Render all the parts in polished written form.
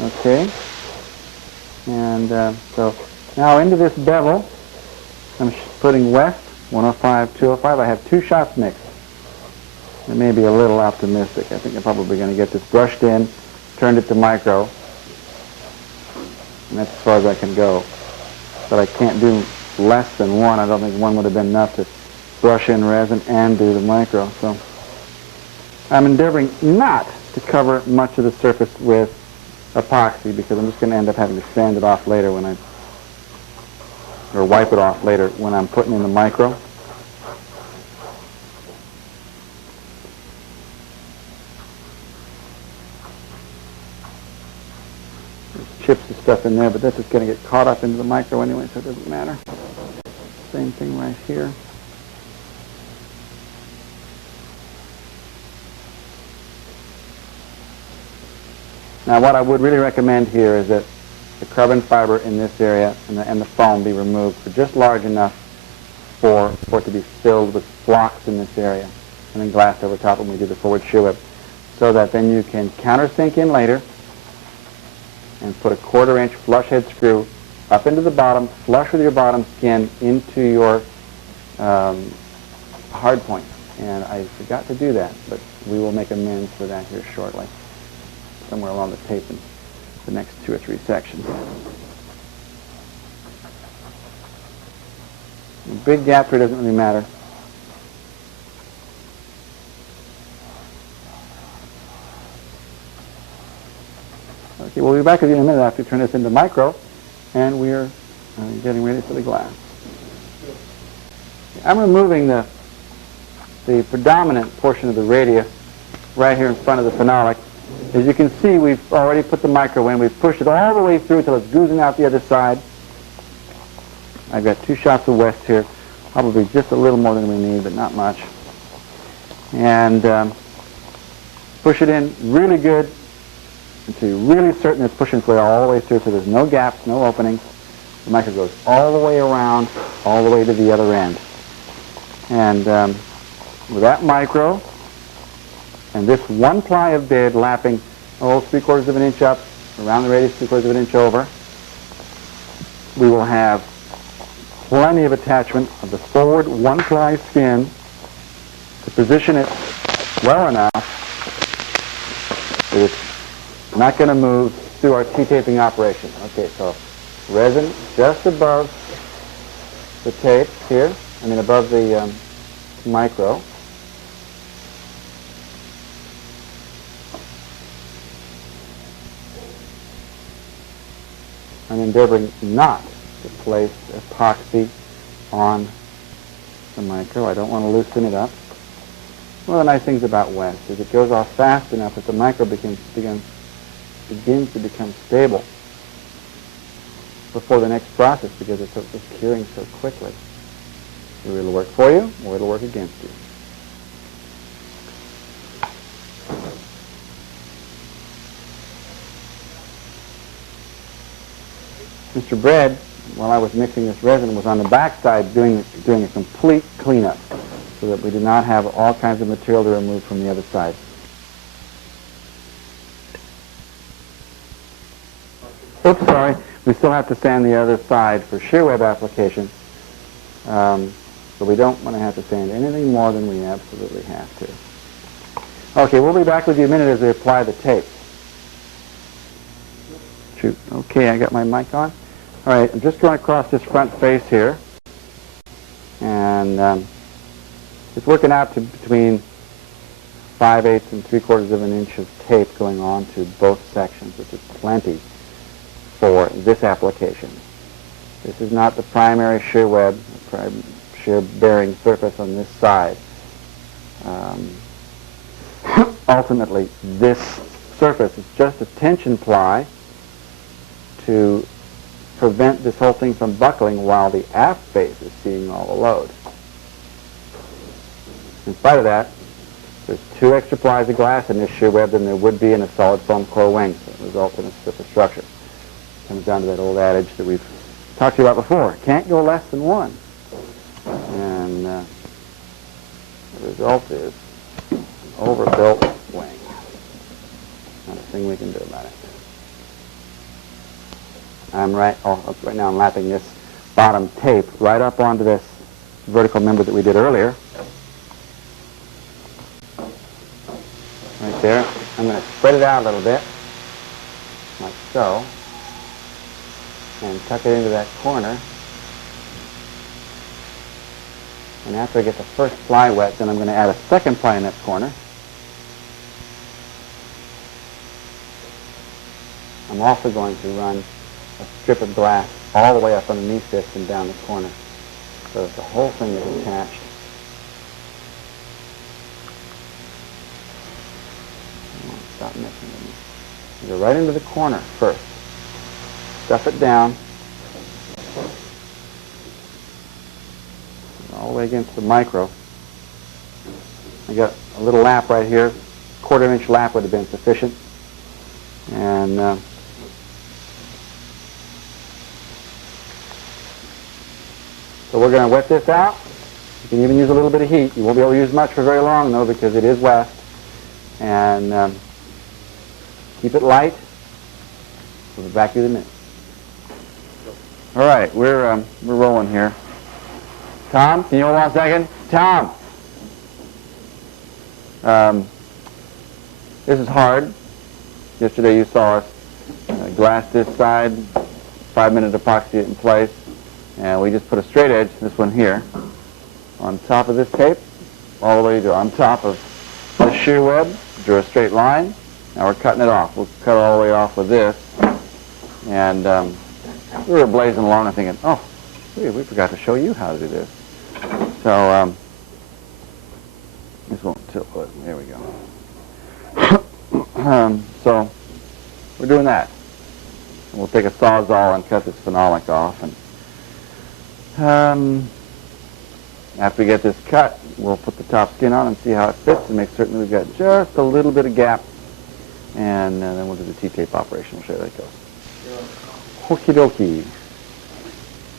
Okay. And so now into this bevel, I'm putting west, 105, 205. I have 2 shots mixed. It may be a little optimistic. I think I'm probably going to get this brushed in, turned it to micro, and that's as far as I can go. But I can't do less than 1. I don't think 1 would have been enough to brush in resin and do the micro. So I'm endeavoring not to cover much of the surface with epoxy, because I'm just going to end up having to sand it off later when or wipe it off later when I'm putting in the micro. There's chips and stuff in there, but this is going to get caught up into the micro anyway, so it doesn't matter. Same thing right here. Now, what I would really recommend here is that the carbon fiber in this area and the foam be removed for just large enough for it to be filled with flocks in this area, and then glassed over top when we do the forward shear web, so that then you can countersink in later and put a 1/4 inch flush head screw up into the bottom, flush with your bottom skin into your hard point. And I forgot to do that, but we will make amends for that here shortly, somewhere along the tape in the next 2 or 3 sections. The big gap here doesn't really matter. Okay, we'll be back with you in a minute after we turn this into micro, and we're getting ready for the glass. I'm removing the predominant portion of the radius right here in front of the phenolic. As you can see, we've already put the micro in. We've pushed it all the way through until it's goozing out the other side. I've got 2 shots of west here, probably just a little more than we need, but not much. And push it in really good until you're really certain it's pushing its way all the way through, so there's no gaps, no openings. The micro goes all the way around, all the way to the other end. And with that micro, and this 1 ply of bid lapping, 3/4 of an inch up, around the radius 3/4 of an inch over, we will have plenty of attachment of the forward 1 ply skin to position it well enough that it's not going to move through our T-taping operation. Okay, so resin just above the tape here, above the micro. I'm endeavoring not to place epoxy on the micro. I don't want to loosen it up. One of the nice things about west is it goes off fast enough that the micro begins to become stable before the next process, because it's curing so quickly. Either it'll work for you or it'll work against you. Mr. Bread, while I was mixing this resin, was on the backside doing a complete cleanup so that we did not have all kinds of material to remove from the other side. Oops, sorry. We still have to sand the other side for shear web application. So we don't want to have to sand anything more than we absolutely have to. Okay, we'll be back with you in a minute as we apply the tape. Shoot. Okay, I got my mic on. All right, I'm just going across this front face here, and it's working out to between 5/8 and 3/4 of an inch of tape going on to both sections, which is plenty for this application. This is not the primary shear web, shear bearing surface on this side. Ultimately, this surface is just a tension ply to prevent this whole thing from buckling while the aft face is seeing all the load. In spite of that, there's 2 extra plies of glass in this shear web than there would be in a solid foam core wing, so it results in a stiffer structure. It comes down to that old adage that we've talked to you about before. Can't go less than 1. And the result is an overbuilt wing. Not a thing we can do about it. right now I'm lapping this bottom tape right up onto this vertical member that we did earlier. Right there. I'm going to spread it out a little bit, like so, and tuck it into that corner. And after I get the first ply wet, then I'm going to add a second ply in that corner. I'm also going to run a strip of glass all the way up underneath this and down the corner so that the whole thing is attached. Stop messing with me. Go right into the corner first. Stuff it down. All the way against the micro. I got a little lap right here. 1/4 inch lap would have been sufficient. And so we're going to wet this out. You can even use a little bit of heat. You won't be able to use much for very long, though, because it is west. And keep it light. We'll be back in a minute. All right, we're rolling here. Tom, can you hold on a second? Tom! This is hard. Yesterday you saw us glass this side, 5-minute epoxy it in place, and we just put a straight edge, this one here, on top of this tape, all the way to on top of the shear web, drew a straight line. Now we're cutting it off. We'll cut it all the way off with this. And we were blazing along and thinking, oh, we forgot to show you how to do this. So this won't tilt, but there we go. So we're doing that. And we'll take a Sawzall and cut this phenolic off. And after we get this cut, we'll put the top skin on and see how it fits and make certain we've got just a little bit of gap. And then we'll do the T-tape operation. We'll show you how that goes. Okie dokie.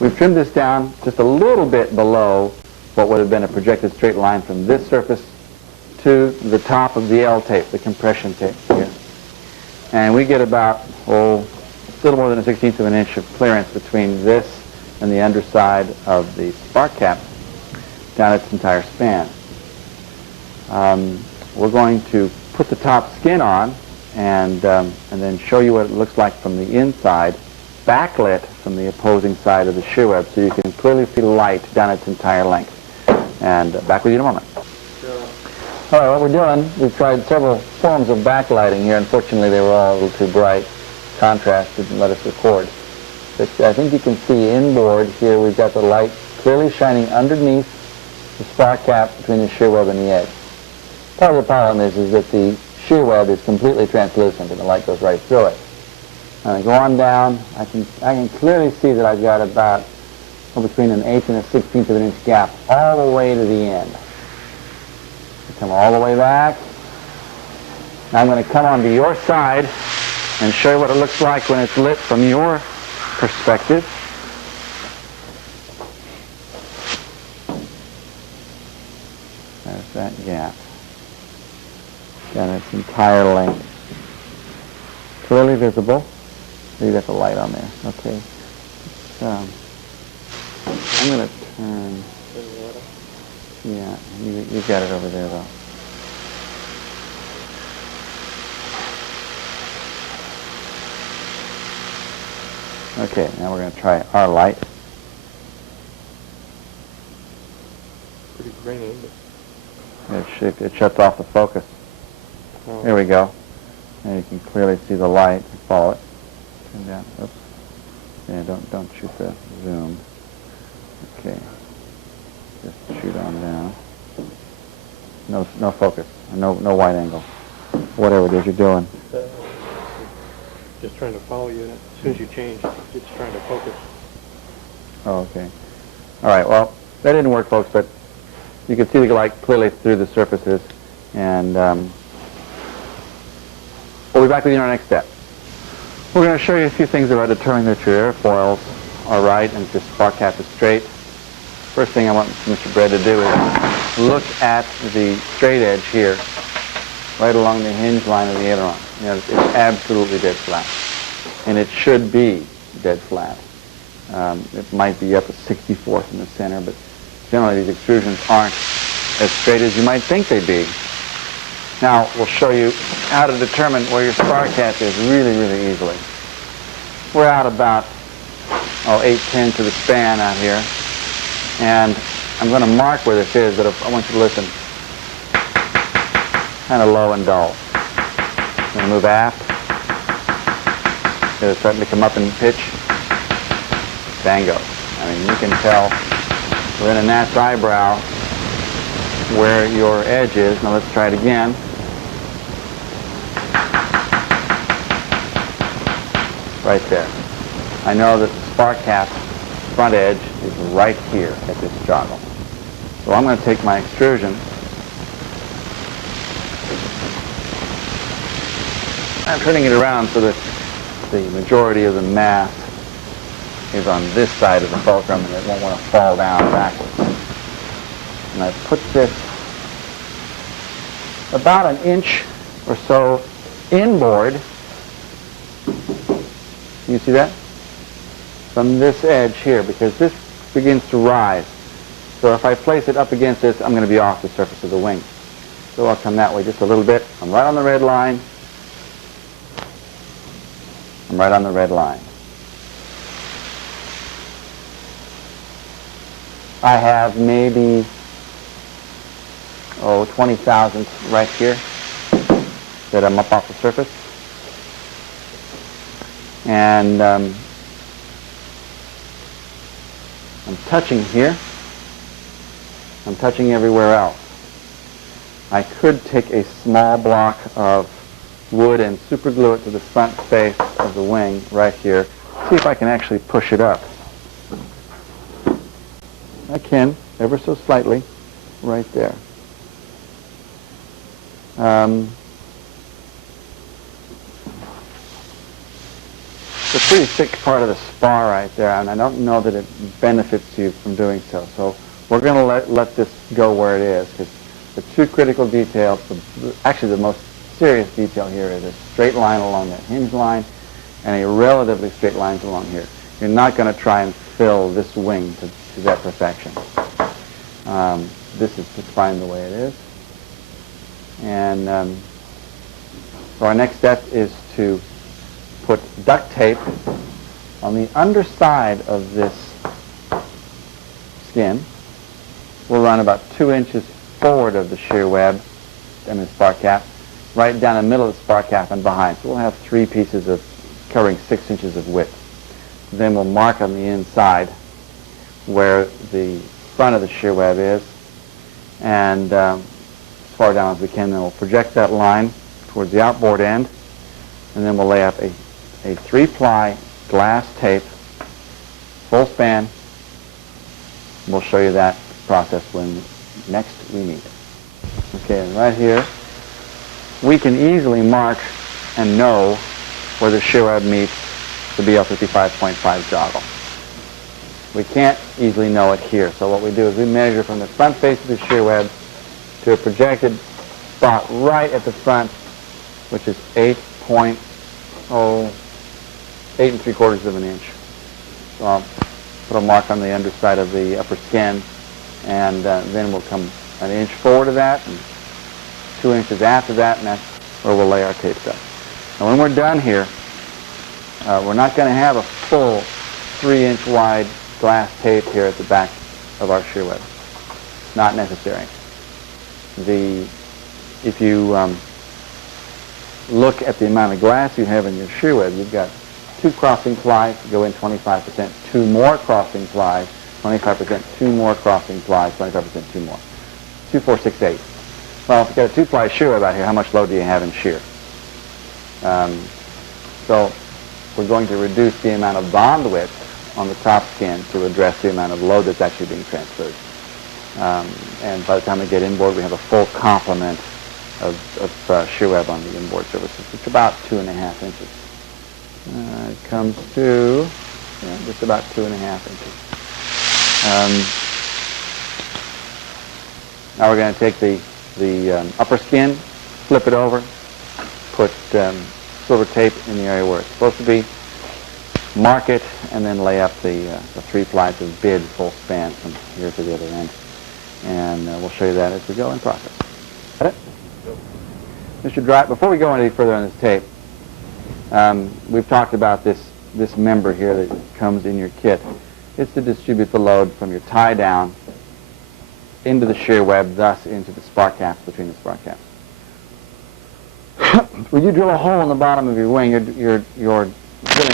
We've trimmed this down just a little bit below what would have been a projected straight line from this surface to the top of the L tape, the compression tape here. And we get about, a little more than a 1/16 of an inch of clearance between this and the underside of the spark cap down its entire span. We're going to put the top skin on and then show you what it looks like from the inside, backlit from the opposing side of the shear web, so you can clearly see the light down its entire length. And back with you in a moment. All right, what we're doing, we've tried several forms of backlighting here. Unfortunately, they were all a little too bright. Contrast didn't let us record. But I think you can see inboard here, we've got the light clearly shining underneath the spark cap between the shear web and the edge. Part of the problem is that the shear web is completely translucent and the light goes right through it. And I go on down, I can clearly see that I've got about between an 1/8 and a 1/16 of an inch gap all the way to the end. Come all the way back. Now I'm going to come onto your side and show you what it looks like when it's lit from your perspective. There's that gap down its entire length. Clearly visible. You got the light on there. Okay. So I'm going to turn. Yeah, you got it over there though. Okay, now we're going to try our light. Pretty grainy, isn't it? It shuts off the focus. Oh. Here we go. And you can clearly see the light. Follow it. Turn down. Oops. Yeah, don't shoot the zoom. Okay. Just shoot on down. No focus. No wide angle. Whatever it is you're doing. Just trying to follow you, and as soon as you change, it's trying to focus. Oh, okay. All right, well, that didn't work, folks, but you can see the light clearly through the surfaces, and we'll be back with you in our next step. We're going to show you a few things about determining that your airfoils are right and that your spark cap is straight. First thing I want Mr. Brad to do is look at the straight edge here, right along the hinge line of the aileron. You know, it's absolutely dead flat. And it should be dead flat. It might be up a 64th in the center, but generally these extrusions aren't as straight as you might think they'd be. Now, we'll show you how to determine where your spar catch is really, really easily. We're out about, 8/10 to the span out here, and I'm going to mark where this is, but I want you to listen. Kind of low and dull. I'm going to move aft. It's starting to come up in pitch. Bango. I mean, you can tell within a gnat's eyebrow where your edge is. Now let's try it again. Right there. I know that the spar cap front edge is right here at this joggle. So I'm going to take my extrusion. I'm turning it around so that the majority of the mass is on this side of the fulcrum and it won't want to fall down backwards. And I put this about an inch or so inboard. Can you see that? From this edge here, because this begins to rise. So if I place it up against this, I'm going to be off the surface of the wing. So I'll come that way just a little bit. I'm right on the red line. I'm right on the red line. I have maybe, 20 thousandths right here that I'm up off the surface. And I'm touching here. I'm touching everywhere else. I could take a small block of wood and super glue it to the front face of the wing right here. See if I can actually push it up. I can, ever so slightly, right there. It's a pretty thick part of the spar right there, and I don't know that it benefits you from doing so. So we're going to let this go where it is, because the two critical details, actually the most serious detail here is a straight line along that hinge line and a relatively straight line along here. You're not going to try and fill this wing to that perfection. This is just fine the way it is. And so our next step is to put duct tape on the underside of this skin. We'll run about 2 inches forward of the shear web and the spar cap, right down the middle of the spar cap and behind. So we'll have 3 pieces of covering 6 inches of width. Then we'll mark on the inside where the front of the shear web is, and as far down as we can, then we'll project that line towards the outboard end, and then we'll lay up a 3-ply glass tape, full span. We'll show you that process when next we meet. Okay, and right here, we can easily mark and know where the shear web meets the BL55.5 joggle. We can't easily know it here, so what we do is we measure from the front face of the shear web to a projected spot right at the front, which is 8 3/4 of an inch. So I'll put a mark on the underside of the upper skin, and then we'll come an inch forward of that and 2 inches after that, and that's where we'll lay our tape down. Now when we're done here, we're not going to have a full 3-inch wide glass tape here at the back of our shear web. Not necessary. If you look at the amount of glass you have in your shear web, you've got 2 crossing plies to go in 25%, 2 more crossing plies, 25%, 2 more crossing plies, 25%, 2 more. 2, 4, 6, 8. Well, if you've got a 2-ply shear web out here, how much load do you have in shear? So we're going to reduce the amount of bond width on the top skin to address the amount of load that's actually being transferred. And by the time we get inboard, we have a full complement of shear web on the inboard surfaces. It's about 2.5 inches. It comes to just about 2.5 inches. Now we're going to take the upper skin, flip it over, put silver tape in the area where it's supposed to be, mark it, and then lay up the 3 plies of bid full span from here to the other end. And we'll show you that as we go in process. Got it? Mr. Dry, before we go any further on this tape, we've talked about this member here that comes in your kit. It's to distribute the load from your tie down into the shear web, thus into the spark caps, between the spark caps. When you drill a hole in the bottom of your wing, you're drilling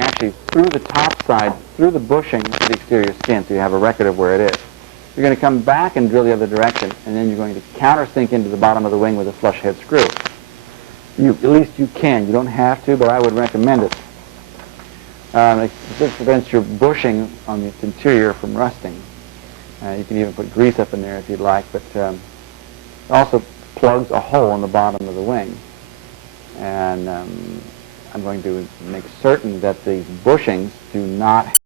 actually through the top side, through the bushing of the exterior skin, so you have a record of where it is. You're going to come back and drill the other direction, and then you're going to countersink into the bottom of the wing with a flush head screw. At least you can. You don't have to, but I would recommend it. This prevents your bushing on the interior from rusting. You can even put grease up in there if you'd like, but it also plugs a hole in the bottom of the wing. And I'm going to make certain that these bushings do not